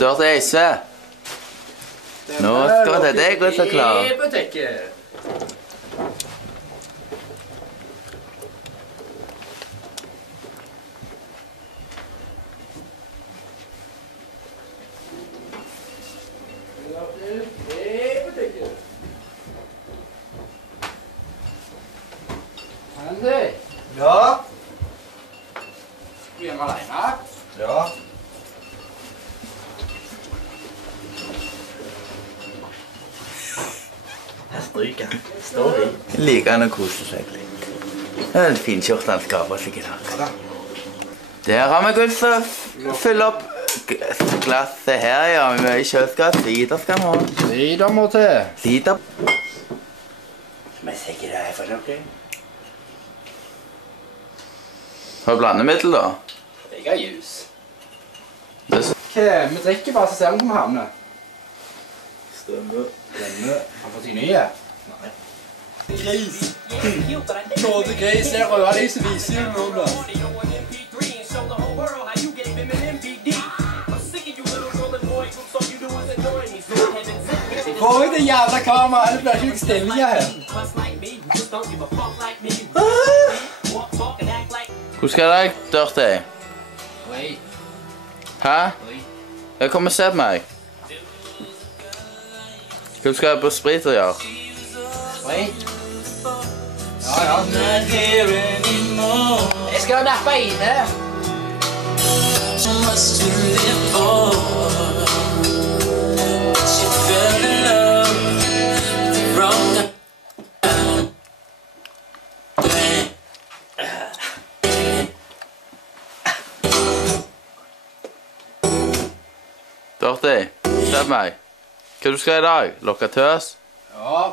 Dorte SV. Nå skal det deg ut så klar. I butikken. Andy? Ja? Du er hjemme alene? Ja. Jeg stryker. Står i. Liker han å kose seg litt. Det er en fin skjorte han skaper seg i dag. Der har vi gulset. Fyll opp glasset her, ja. Vi har mye kjøleskap. Liter skal vi ha. Liter må til. Liter. Men se hva det er for noe. Har du blandemiddel, da? Jeg har jus. Det er så... Vi drikker bare så ser vi hvor vi havner. Stemmer. Denne har fått seg nye. Nei. Gris. Både gris er røde lys i visehjulen da. Få ut det jævla kameraet, det blir ikke stille her. Hvor skal deg, Dorte? Oi. Hæ? Jeg kommer og se på meg. Hva skal jeg på sprit å gjøre? Oi. Ja. Jeg skal nappe inne. Dorte, se på meg. Hva du skal i dag? Lokke tøs? Ja.